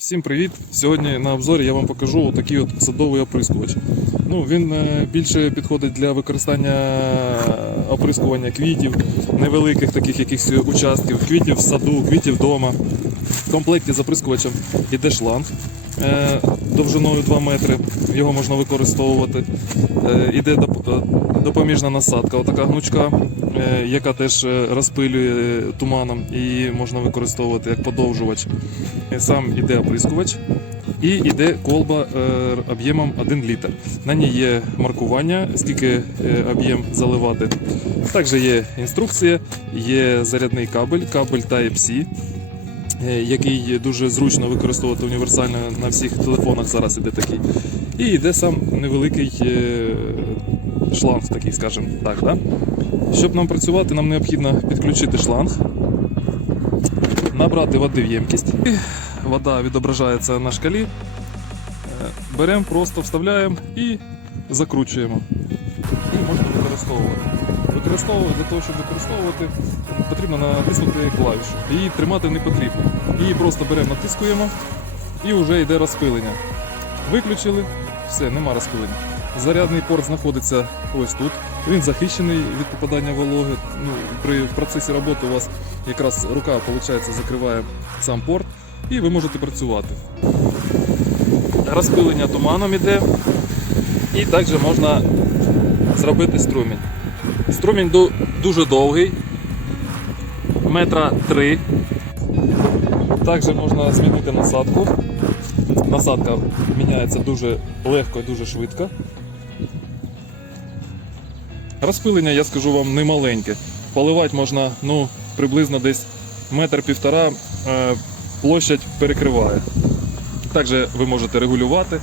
Всім привіт! Сьогодні на обзорі я вам покажу такий от садовий оприскувач. Ну, він е, більше підходить для використання оприскування квітів, невеликих таких якихось участків, квітів в саду, квітів вдома. В комплекті з оприскувачем йде шланг е, довжиною 2 метри, його можна використовувати. Е, Іде допоміжна насадка, отака гнучка, е, яка теж е, розпилює туманом і можна використовувати як подовжувач. Е, Сам іде оприскувач і йде колба е, об'ємом 1 літр. На ній є маркування, скільки е, об'єм заливати. Також є інструкція, є зарядний кабель, кабель Type-C, е, який дуже зручно використовувати універсально на всіх телефонах зараз іде такий. І йде сам невеликий е, шланг, такий, скажімо так. Да? Щоб нам працювати, нам необхідно підключити шланг, набрати води в ємкість. І Вода відображається на шкалі. Е, Беремо, просто вставляємо і закручуємо. І можна використовувати. Використовувати для того, щоб використовувати, потрібно натиснути клавішу. Її тримати не потрібно. Її просто беремо, натискуємо і вже йде розпилення. Виключили, все, нема розпилення. Зарядний порт знаходиться ось тут. Він захищений від попадання вологи. Ну, при процесі роботи у вас якраз рука виходить, закриває сам порт, і ви можете працювати. Розпилення туманом іде, і також можна зробити струмінь. Струмінь дуже довгий, метра три. Також можна змінити насадку. Насадка міняється дуже легко і дуже швидко. Розпилення, я скажу вам, не маленьке. Поливати можна ну, приблизно десь метр півтора е, площадь перекриває. Також ви можете регулювати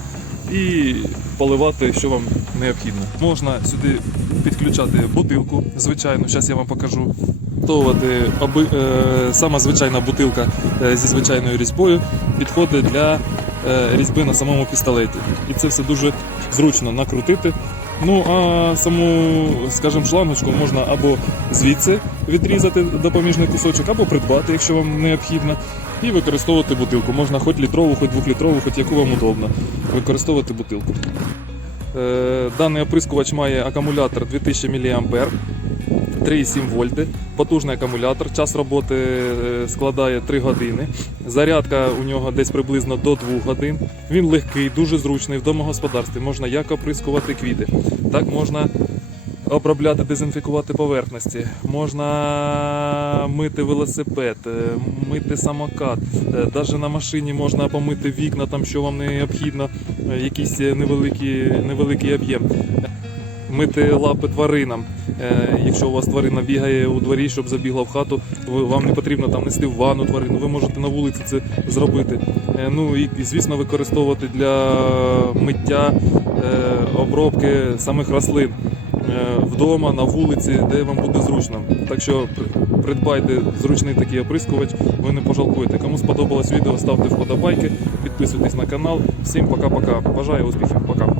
і поливати, що вам необхідно. Можна сюди підключати бутилку, звичайно, зараз я вам покажу. Готувати оби, е, сама звичайна бутилка е, зі звичайною різьбою підходить для е, різьби на самому пістолеті. І це все дуже зручно накрутити. Ну а саму, скажімо, шлангочку можна або звідси відрізати допоміжний кусочок, або придбати, якщо вам необхідно, і використовувати бутилку. Можна хоч літрову, хоч двохлітрову, хоч яку вам удобно. Використовувати бутилку. Е, Даний оприскувач має акумулятор 2000 мА. 3,7 вольти, потужний акумулятор. Час роботи е, складає 3 години. Зарядка у нього десь приблизно до 2 годин. Він легкий, дуже зручний в домогосподарстві. Можна як оприскувати квіти, так можна обробляти, дезінфікувати поверхності, можна мити велосипед, е, мити самокат. Навіть на машині можна помити вікна, там що вам необхідно, е, якийсь невеликий, невеликий об'єм мити лапи тваринам. Е, якщо у вас тварина бігає у дворі, щоб забігла в хату, вам не потрібно там нести в ванну тварину, ви можете на вулиці це зробити. Е, ну і, звісно, використовувати для миття е, обробки самих рослин. е, Вдома, на вулиці, де вам буде зручно. Так що придбайте зручний такий оприскувач, ви не пожалкуєте. Кому сподобалось відео, ставте вподобайки, підписуйтесь на канал. Всім пока-пока. Бажаю успіхів, пока.